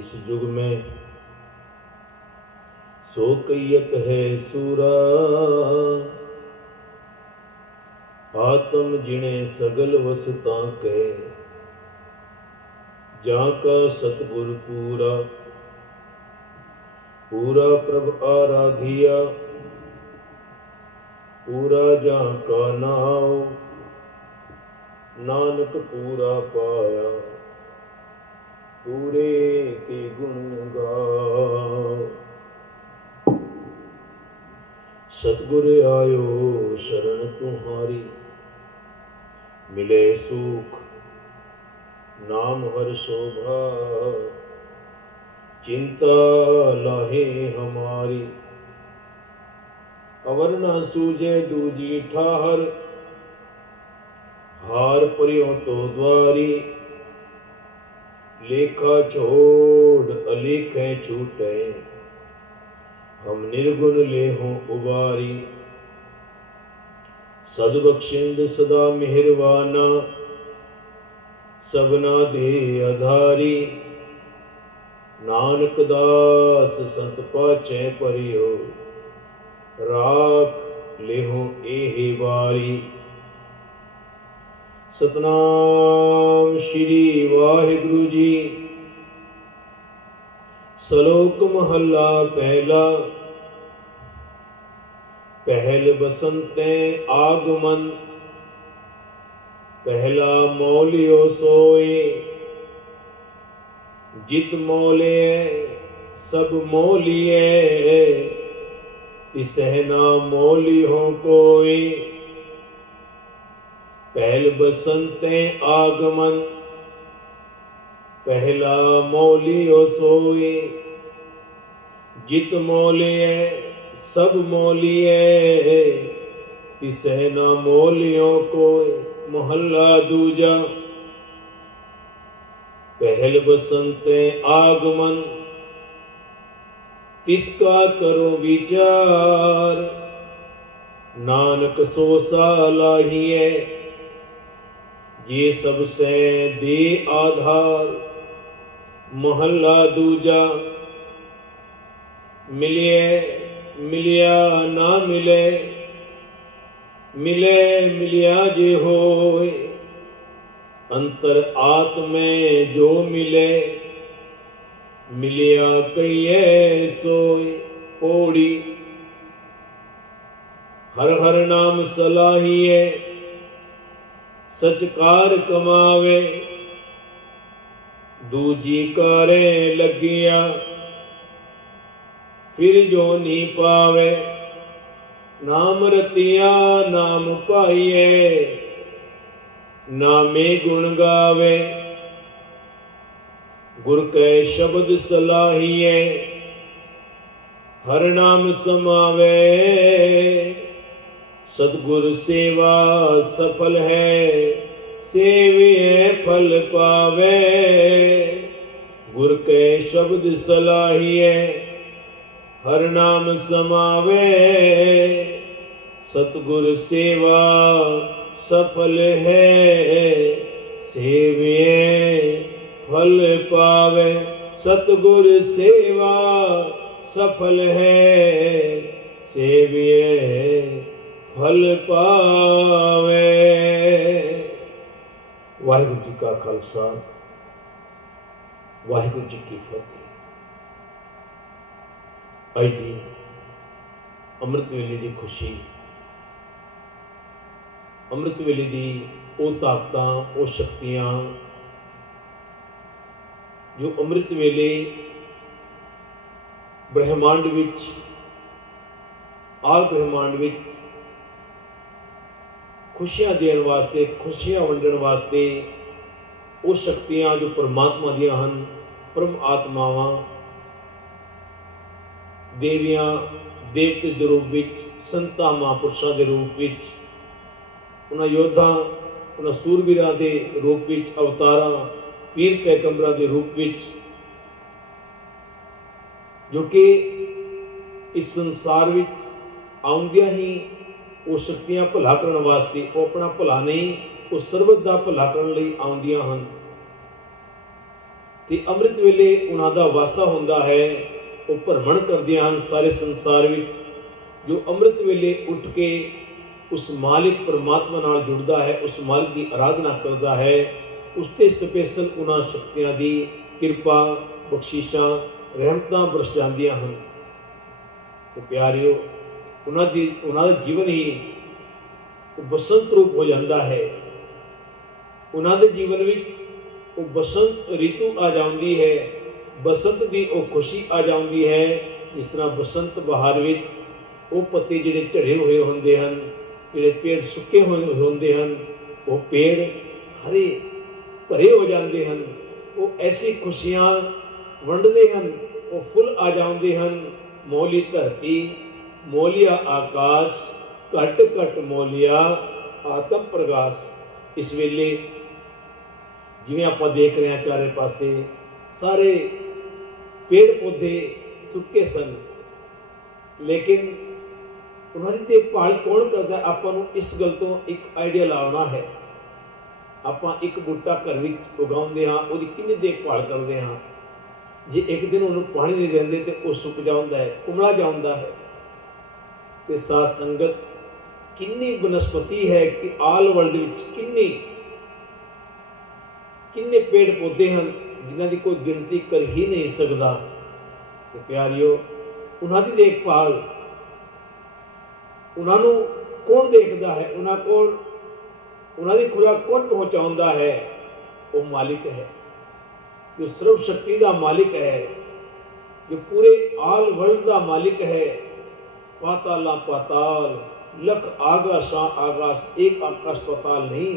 इस युग में सो कैयत है सूरा, आत्म जिणे सगल वसता कह, जाका सतगुर पूरा। पूरा प्रभ आराधिया, पूरा जाका नाव, नानक पूरा पाया, पूरे के गुण गाओ। सतगुर आयो शरण तुम्हारी, मिले सुख नाम हर शोभा, चिंता लाहे हमारी। अवर न सूझे दूजी ठाहर, हार परियों तो द्वारी। लेखा छोड़ अलेखें छूटे, हम निर्गुण ले हों उबारी। सदबख्शिंद सदा मेहरबाना, सबना दे आधारी। नानक दास संत पाछे परियो, राख ले हों एहे बारी। सतनाम श्री वाहिगुरु जी। सलोक महला पहला, पहल बसंते आगमन। पहला मौलियो सोए, जित मौले सब मौलिए। तिसहना मौली हो कोई, पहल बसंते आगमन। पहला मौलियो सोए, जित मौलिए सब मौलिए। तिसहना मौलियों कोई, मोहल्ला दूजा। पहल बसंते आगमन, तिसका करो विचार। नानक सो सालाहिए, ये सबसे दे आधार। मोहल्ला दूजा। मिलिए मिलिया ना मिले, मिले मिलिया जे होए। अंतर आत्मे जो मिले, मिलिया कहिए सोए। ओड़ी हर हर नाम सलाहिए, सचकार कमावे। दूजी कारे लगिया, फिर जो नी पावे। नाम रतिया नाम पाइए, नामे गुण गावे। गुर के शब्द सलाहिए, हर नाम समावे। सतगुर सेवा सफल है, सेविए फल पावे। गुर के शब्द सलाहिए, हर नाम समावे। सतगुर सेवा सफल है, सेविए फल पावे। सतगुर सेवा सफल है, सेविए फल पावे। वाहिगुरु जी का खालसा, वाहिगुरु जी की फतेह। अज दी अमृत वेले की खुशी, अमृत वेले की वो ताकत, वो शक्तियां जो अमृत वेले ब्रह्मांड विच, आल ब्रह्मांड विच खुशियां देने वास्ते, खुशियां वंडण वास्ते वो शक्तियां जो परमात्मा दियां हन, परम आत्मावां, देवियां देवते के रूप विच, संतां महापुरुषां के रूप विच, उन्हां योद्धा, उन्हां सूरवीरां के रूप विच, अवतारां, पीर पैगंबरां के रूप विच, जो कि इस संसार विच आउंदियां ही वो शक्तियां भला करने वास्ते, वो अपना भला नहीं, वो सर्वत दा भला करने लई आउंदियां हन। ਤੇ ਅੰਮ੍ਰਿਤ ਵੇਲੇ ਉਹਨਾਂ ਦਾ ਵਾਸਾ ਹੁੰਦਾ ਹੈ। ਉਹ ਭਰਮਣ ਕਰਦੀਆਂ ਹਨ ਸਾਰੇ ਸੰਸਾਰ ਵਿੱਚ। ਜੋ ਅੰਮ੍ਰਿਤ ਵੇਲੇ ਉੱਠ ਕੇ ਉਸ ਮਾਲਿਕ ਪਰਮਾਤਮਾ ਨਾਲ ਜੁੜਦਾ ਹੈ, ਉਸ ਮਾਲਿਕ ਦੀ ਆਰਾਧਨਾ ਕਰਦਾ ਹੈ, ਉਸ ਤੇ ਸਪੈਸ਼ਲ ਉਹਨਾਂ ਸ਼ਕਤੀਆਂ ਦੀ ਕਿਰਪਾ, ਬਖਸ਼ਿਸ਼ਾਂ, ਰਹਿਮਤਾਂ ਬਰਸ ਜਾਂਦੀਆਂ ਹਨ। ਤੇ ਪਿਆਰਿਓ, ਉਹਨਾਂ ਦਾ ਜੀਵਨ ਹੀ ਬਸੰਤ ਰੂਪ ਹੋ ਜਾਂਦਾ ਹੈ। ਉਹਨਾਂ ਦੇ ਜੀਵਨ ਵਿੱਚ ਉਹ ਬਸੰਤ ਰਿਤੂ ਆ ਜਾਂਦੀ ਹੈ, ਬਸੰਤ ਦੀ ਉਹ ਖੁਸ਼ੀ ਆ ਜਾਂਦੀ ਹੈ। ਜਿਸ ਤਰ੍ਹਾਂ ਬਸੰਤ ਬਹਾਰ ਵਿੱਚ ਉਹ ਪੱਤੇ ਜਿਹੜੇ ਝੜੇ ਹੋਏ ਹੁੰਦੇ ਹਨ, ਜਿਹੜੇ ਪੇੜ ਸੁੱਕੇ ਹੋਏ ਹੁੰਦੇ ਹਨ, ਉਹ ਪੇੜ ਹਰੇ ਭਰੇ ਹੋ ਜਾਂਦੇ ਹਨ। ਉਹ ਐਸੀ ਖੁਸ਼ੀਆਂ ਵੰਡਦੇ ਹਨ। ਉਹ ਫੁੱਲ ਆ ਜਾਂਦੇ ਹਨ। ਮੋਲੀ ਧਰਤੀ ਮੋਲੀਆ ਆਕਾਸ਼, ਘਟ ਘਟ ਮੋਲੀਆ ਆਤਮ ਪ੍ਰਗਾਸ। ਇਸ ਵੇਲੇ ਜਿਵੇਂ ਆਪਾਂ ਦੇਖ ਰਹੇ ਹਾਂ ਚਾਰੇ ਪਾਸੇ ਸਾਰੇ ਪੇੜ ਪੌਦੇ ਸੁੱਕੇ ਸਨ, ਲੇਕਿਨ ਉਹਨਾਂ ਦੀ ਦੇਖਭਾਲ ਕੌਣ ਕਰਦਾ? ਆਪਾਂ ਨੂੰ ਇਸ ਗੱਲ ਤੋਂ ਇੱਕ ਆਈਡੀਆ ਲਾਉਣਾ ਹੈ। ਆਪਾਂ ਇੱਕ ਬੂਟਾ ਘਰ ਵਿੱਚ ਉਗਾਉਂਦੇ ਹਾਂ, ਉਹਦੀ ਕਿੰਨੀ ਦੇਖਭਾਲ ਕਰਦੇ ਹਾਂ। ਜੇ ਇੱਕ ਦਿਨ ਉਹਨੂੰ ਪਾਣੀ ਨਹੀਂ ਦਿੰਦੇ ਤੇ ਉਹ ਸੁੱਕ ਜਾਂਦਾ ਹੈ, ਕੁਮਲਾ ਜਾਂਦਾ ਹੈ। ਤੇ ਸਾਧ ਸੰਗਤ, ਕਿੰਨੀ ਬਨਸਪਤੀ ਹੈ ਕਿ ਆਲ ਵਰਲਡ ਵਿੱਚ ਕਿੰਨੇ ਪੇੜ ਪੌਦੇ ਹਨ ਜਿਨ੍ਹਾਂ ਦੀ ਕੋਈ ਗਿਣਤੀ ਕਰ ਹੀ ਨਹੀਂ ਸਕਦਾ। ਤੇ ਪਿਆਰਿਓ, ਉਹਨਾਂ ਦੀ ਦੇਖਭਾਲ, ਉਹਨਾਂ ਨੂੰ ਕੌਣ ਦੇਖਦਾ ਹੈ? ਉਹਨਾਂ ਦੀ ਖੁਰਾਕ ਕੌਣ ਪਹੁੰਚਾਉਂਦਾ ਹੈ? ਉਹ ਮਾਲਿਕ ਹੈ, ਜੋ ਸਰਵ ਸ਼ਕਤੀ ਦਾ ਮਾਲਿਕ ਹੈ, ਜੋ ਪੂਰੇ ਆਲ ਵਰਲਡ ਦਾ ਮਾਲਿਕ ਹੈ। ਪਾਤਾਲਾ ਪਾਤਾਲ, ਲੱਖ ਆਗਾਸ਼ਾਂ ਆਗਾਸ਼, ਇੱਕ ਆਕਾਸ਼ ਪਾਤਾਲ ਨਹੀਂ,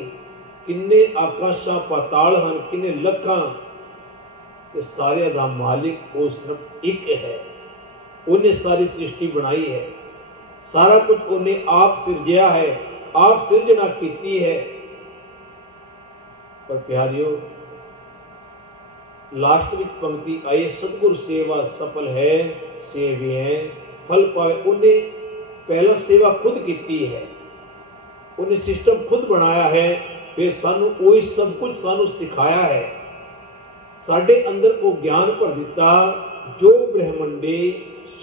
ਕਿੰਨੇ ਆਕਾਸ਼ਾਂ ਪਾਤਾਲ ਹਨ, ਕਿੰਨੇ ਲੱਖਾਂ। ਤੇ ਸਾਰਿਆਂ ਦਾ ਮਾਲਿਕ ਉਹ ਸਿਰਫ ਇੱਕ ਹੈ। ਉਹਨੇ ਸਾਰੀ ਸ੍ਰਿਸ਼ਟੀ ਬਣਾਈ ਹੈ, ਸਾਰਾ ਕੁਝ ਉਹਨੇ ਆਪ ਸਿਰਜਿਆ ਹੈ, ਆਪ ਸਿਰਜਣਾ ਕੀਤੀ ਹੈ। ਪਰ ਪਿਆਰਿਓ, ਲਾਸਟ ਵਿੱਚ ਪੰਕਤੀ ਆਈ, ਸਤਿਗੁਰ ਸੇਵਾ ਸਫਲ ਹੈ ਸੇਵੀਐ ਫਲ ਪਾਏ। ਉਹਨੇ ਪਹਿਲਾਂ ਸੇਵਾ ਖੁਦ ਕੀਤੀ ਹੈ, ਉਹਨੇ ਸਿਸਟਮ ਖੁਦ ਬਣਾਇਆ ਹੈ, ਫਿਰ ਸਾਨੂੰ ਉਹੀ ਸਭ ਕੁਝ ਸਾਨੂੰ ਸਿਖਾਇਆ ਹੈ। ਸਾਡੇ ਅੰਦਰ ਉਹ ਗਿਆਨ ਭਰ ਦਿੱਤਾ, ਜੋ ਬ੍ਰਹਮੰਡੇ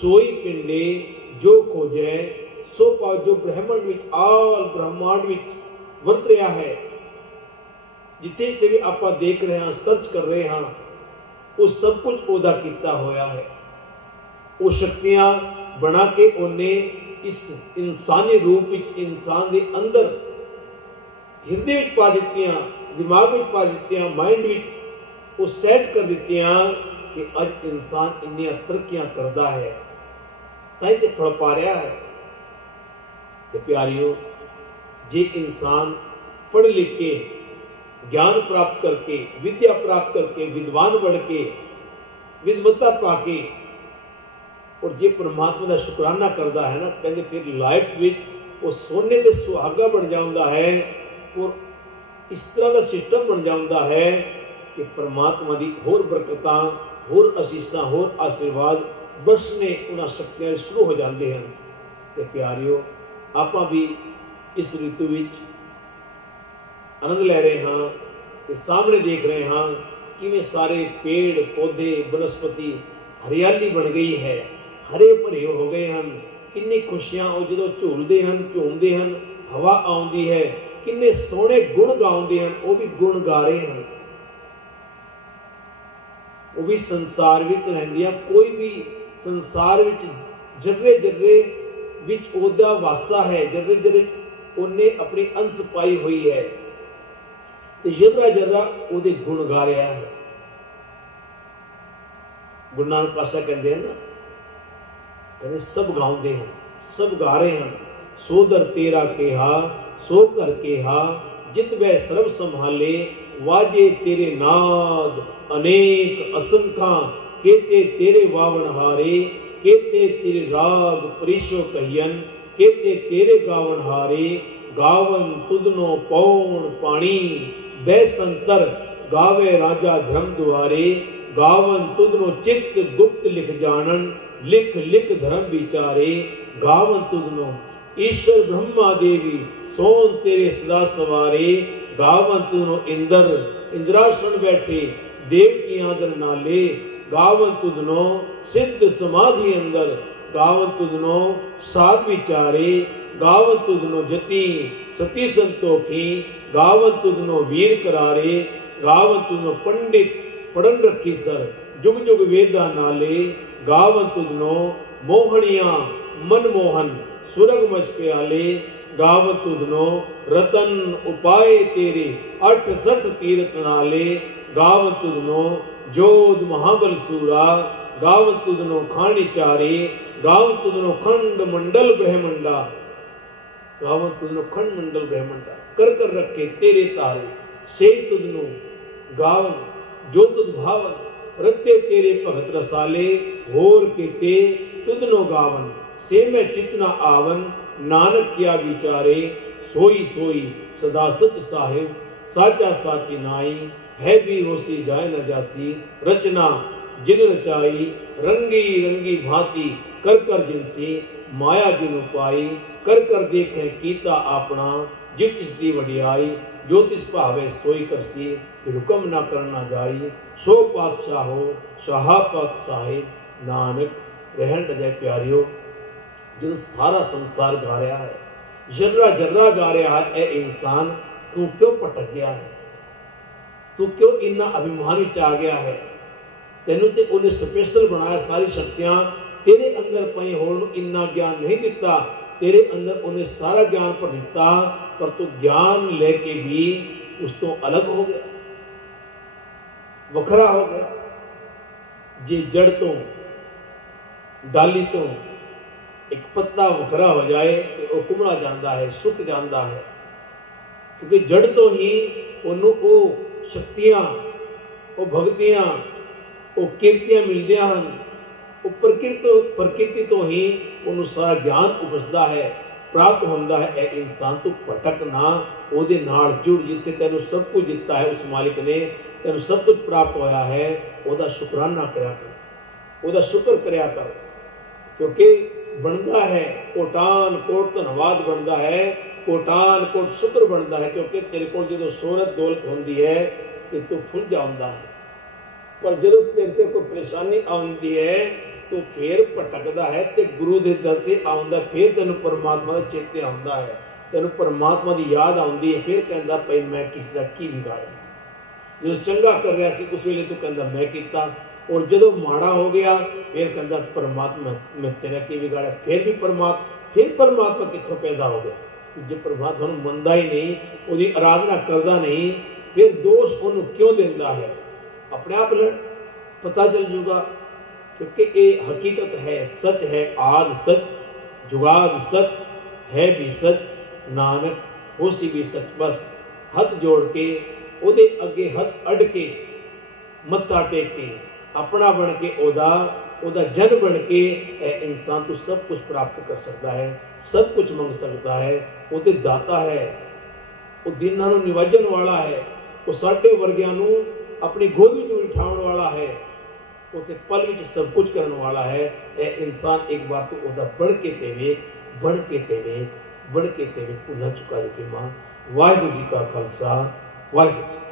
ਸੋਈ ਪਿੰਡੇ, ਜੋ ਖੋਜੈ ਸੋ ਪਾਓ। ਜੋ ਬ੍ਰਹਮੰਡ ਵਿੱਚ, ਆਲ ਬ੍ਰਹਮਾਂਡ ਵਿੱਚ ਵਰਤ ਰਿਹਾ ਹੈ, ਜਿੱਥੇ ਜਿੱਥੇ ਵੀ ਆਪਾਂ ਦੇਖ ਰਹੇ ਹਾਂ, ਸਰਚ ਕਰ ਰਹੇ ਹਾਂ, ਉਹ ਸਭ ਕੁਝ ਉਹਦਾ ਕੀਤਾ ਹੋਇਆ ਹੈ। ਉਹ ਸ਼ਕਤੀਆਂ ਬਣਾ ਕੇ ਉਹਨੇ ਇਸ ਇਨਸਾਨੀ ਰੂਪ ਵਿੱਚ ਇਨਸਾਨ ਦੇ ਅੰਦਰ ਹਿਰਦੇ ਵਿੱਚ ਪਾ ਦਿੱਤੀਆਂ, ਦਿਮਾਗ ਵਿੱਚ ਪਾ ਦਿੱਤੀਆਂ, ਮਾਈਂਡ ਵਿੱਚ ਉਹ ਸੈਟ ਕਰ ਦਿੱਤੀਆਂ ਕਿ ਅੱਜ ਇਨਸਾਨ ਇੰਨੀਆਂ ਤਰੱਕੀਆਂ ਕਰਦਾ ਹੈ, ਤਾਂ ਇਹ ਫਲ ਪਾ ਰਿਹਾ ਹੈ। ਤੇ ਪਿਆਰਿਓ, ਜੇ ਇਨਸਾਨ ਪੜ੍ਹ ਲਿਖ ਕੇ, ਗਿਆਨ ਪ੍ਰਾप्त करके, विद्या प्राप्त करके, विद्वान बढ़ के, विद्वता पाके, और जे परमात्मा का शुकराना करता है ना, कहते फिर लाइफ विच वो सोने के सुहागा बन जाता है। और इस तरह का सिस्टम बन जाता है कि परमात्मा की होर बरकतां, होर आशीषां, होर आशीर्वाद बरसने उन्हां शक्तियां शुरू हो जाते हैं। तो प्यारियो, आपां भी इस ऋतु विच आनंद ले रहे हाँ, ते सामने देख रहे हाँ किवें सारे पेड़ पौधे बनस्पति हरियाली बन गई है, हरे भरे हो गए हैं। किन्नी खुशियां वो जो झूलते हैं, झूमते हैं, हवा आउंदी है, किन्ने सोहने गुण गाउंदे हैं, वो भी गुण गा रहे हैं। वो भी संसार विच रहिंदियां, कोई भी संसार विच जर्रे जर्रे विच ओदा वासा है, जर्रे जर्रे उन्हें अपनी अंश पाई हुई है, तो जर्रा जर्रा ओदे गुण गा रहा है। गुरु नानक पातशाह कहते हैं ना, कहते सब गाउंदे हैं, सब गा रहे हैं। सो दर तेरा केहा, सो कर केहा, जित वह सर्व संभाले, वाजे तेरे नाद अनेक असंखा, केते तेरे वावन हारे, केते तेरे राग परिशो कहियन, केते तेरे गावन हारे, गावन तुदनो पौन पानी, बैसंतर गावे राजा धर्म दुआरे, गावन तुदनो चित्त गुप्त लिख जानन, लिख लिख धर्म विचारे, गावन तुदनो ईश्वर ब्रह्मा देवी, सोन तेरे सदा सवारे, गावन तुदनो इंद्र इंद्रासन बैठे, देवतियां दर नाले गावन तुदनो सिद्ध समाधि अंदर गावन तुदनो साध विचारे गावन तुदनो जति सती संतोखी गावन तुदनो वीर करारे गावन तुदनो पंडित पढ़न रखी सर जुग जुग वेदा नाले गावन तुदनो मोहनिया मनमोहन सुरग मच प्याले गावन तुदनो रतन उपाय तेरे 68 तीर्थ नाले गावन तुदनो जोध महाबल सूरा गावन तुदनो खानी चारे गावन तुदनो खंड मंडल ब्रह्मंडा गावन तुदनो खंड मंडल ब्रह्मंडा कर कर रखे तेरे तारे से तुदनो गावन जो तुद भावन रत्ते तेरे भगत रसाले होर के ते तुदनो गावन से मैं चितना आवन नानक क्या विचारे सोई सोई सदा सच साहिब साचा साची नाई है भी होसी जाए न जासी रचना जिन रचाई रंगी रंगी भांति कर कर जिनसी माया जिन पाई कर कर देखे कीता अपना जित इसकी वडियाई जो तिस भावे सोई करसी फिर हुक्म ना करना जाई सो पातशाह हो शाहा पातशाह नानक रहन जाए प्यारियो जो सारा संसार गा रहा है जर्रा जर्रा गा रहा है ए इंसान तू क्यों पटक गया है तू क्यों इन्ना अभिमान विच आ गया है तेनू ते उन्हें स्पेशल बनाया सारी शक्तियां तेरे अंदर पई होण इन्ना ज्ञान नहीं दिता तेरे अंदर उन्हें सारा ज्ञान पर दिता पर तू ज्ञान लेके भी उस तो अलग हो गया वखरा हो गया जे जड़ तो डाली तो एक पत्ता वखरा हो जाए तो वो कुमड़ा जाता है सुक जाता है क्योंकि जड़ तो ही उन्होंने वो शक्तियां वो भगतियां वो कीर्तियां मिलदियां हैं वो प्रकृति तो ही उन्होंने सारा ज्ञान उपजदा है प्राप्त होंदा है ए इंसान तो भटक ना ओदे नाल जुड़ जिथे तेनू सब कुछ दिता है उस मालिक ने तेनू सब कुछ प्राप्त होया है ओदा शुकराना करया कर ओदा शुक्र करया कर क्योंकि बनता है कोटान कोट धनवाद बनता है कोटान कोट शुक्र बनता है क्योंकि तेरे को जो शोहरत दौलत होंदी है तो तू फुल जाता है पर जो तेरे ते कोई परेशानी आती है तो फिर भटकदा है ते गुरु दे दर ते आउंदा फिर तेन परमात्मा दा चेते आउंदा है तेन परमात्मा दी याद आउंदी है फिर कहंदा भाई मैं किसी दा की बिगाड़िया जो चंगा कर रहा सी उस वेले तू कहंदा मैं कीता और जो माड़ा हो गया फिर कहता परमात्मा मैं तेरा की बिगाड़ा फिर भी परमात्मा कितों पैदा हो गया जो परमात्मा मनता ही नहीं उसकी आराधना करता नहीं फिर दोष उन्होंने क्यों देता है अपने आप पता चल जूगा क्योंकि ये हकीकत है सच है आद सच जुगाद सच है भी सच नानक होसी भी सच बस हथ जोड़ के ओदे अगे हथ अड़ के मत्था टेक के अपना बन के ओदा जन बन के इंसान तो सब कुछ प्राप्त कर सकता है सब कुछ मंग सकता है वो तो दाता है वो दिनां नूं निवाजन वाला है वो साडे वर्गियां नूं अपनी गोद विच उठाउण वाला है वो तो पल विच सब कुछ करने वाला है इंसान एक बार तो ओदा बढ़ के तेवे भुला चुका है कि मां वाहिगुरू जी का खालसा वाहिगुरू।